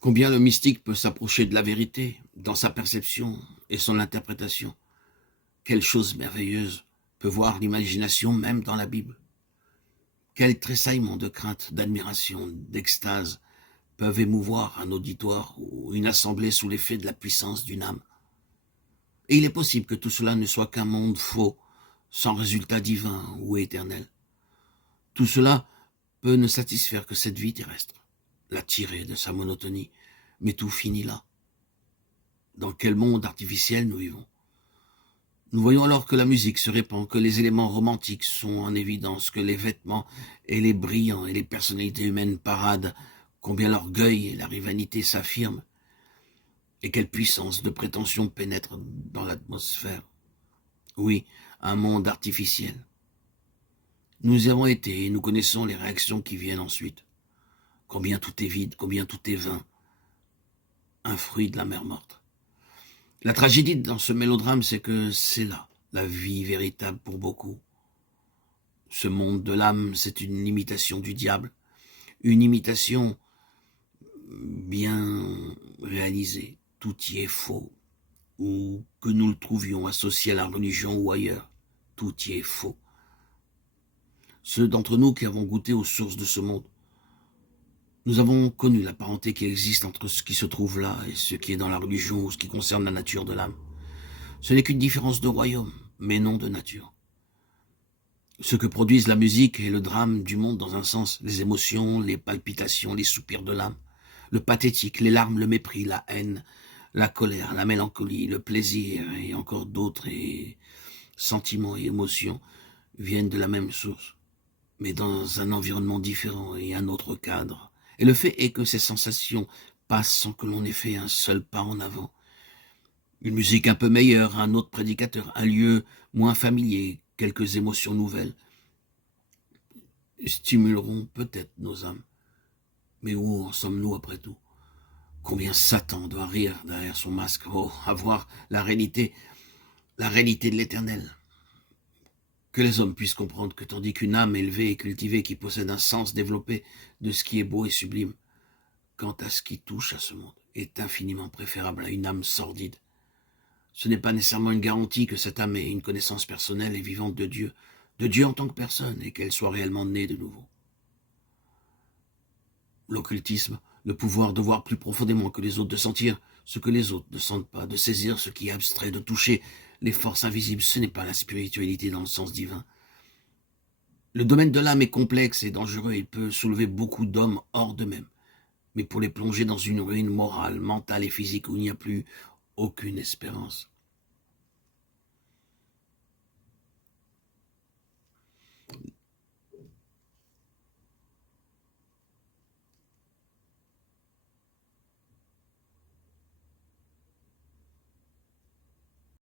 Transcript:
Combien le mystique peut s'approcher de la vérité dans sa perception et son interprétation. Quelle chose merveilleuse peut voir l'imagination même dans la Bible. Quel tressaillement de crainte, d'admiration, d'extase peuvent émouvoir un auditoire ou une assemblée sous l'effet de la puissance d'une âme. Et il est possible que tout cela ne soit qu'un monde faux, sans résultat divin ou éternel. Tout cela peut ne satisfaire que cette vie terrestre, la tirer de sa monotonie, mais tout finit là. Dans quel monde artificiel nous vivons? Nous voyons alors que la musique se répand, que les éléments romantiques sont en évidence, que les vêtements et les brillants et les personnalités humaines paradent, combien l'orgueil et la rivalité s'affirment, et quelle puissance de prétention pénètre dans l'atmosphère. Oui, un monde artificiel. Nous y avons été et nous connaissons les réactions qui viennent ensuite. Combien tout est vide, combien tout est vain. Un fruit de la mer morte. La tragédie dans ce mélodrame, c'est que c'est là, la vie véritable pour beaucoup. Ce monde de l'âme, c'est une imitation du diable, une imitation bien réalisée. Tout y est faux, ou que nous le trouvions associé à la religion ou ailleurs. Tout y est faux. Ceux d'entre nous qui avons goûté aux sources de ce monde, nous avons connu la parenté qui existe entre ce qui se trouve là et ce qui est dans la religion ou ce qui concerne la nature de l'âme. Ce n'est qu'une différence de royaume, mais non de nature. Ce que produisent la musique et le drame du monde dans un sens, les émotions, les palpitations, les soupirs de l'âme, le pathétique, les larmes, le mépris, la haine, la colère, la mélancolie, le plaisir et encore d'autres sentiments et émotions viennent de la même source, mais dans un environnement différent et un autre cadre. Et le fait est que ces sensations passent sans que l'on ait fait un seul pas en avant. Une musique un peu meilleure, un autre prédicateur, un lieu moins familier, quelques émotions nouvelles, stimuleront peut-être nos âmes. Mais où en sommes-nous après tout? Combien Satan doit rire derrière son masque, avoir la réalité de l'éternel. Que les hommes puissent comprendre que tandis qu'une âme élevée et cultivée qui possède un sens développé de ce qui est beau et sublime, quant à ce qui touche à ce monde, est infiniment préférable à une âme sordide. Ce n'est pas nécessairement une garantie que cette âme ait une connaissance personnelle et vivante de Dieu en tant que personne, et qu'elle soit réellement née de nouveau. L'occultisme, le pouvoir de voir plus profondément que les autres, de sentir ce que les autres ne sentent pas, de saisir ce qui est abstrait, de toucher les forces invisibles, ce n'est pas la spiritualité dans le sens divin. Le domaine de l'âme est complexe et dangereux, il peut soulever beaucoup d'hommes hors d'eux-mêmes, mais pour les plonger dans une ruine morale, mentale et physique où il n'y a plus aucune espérance.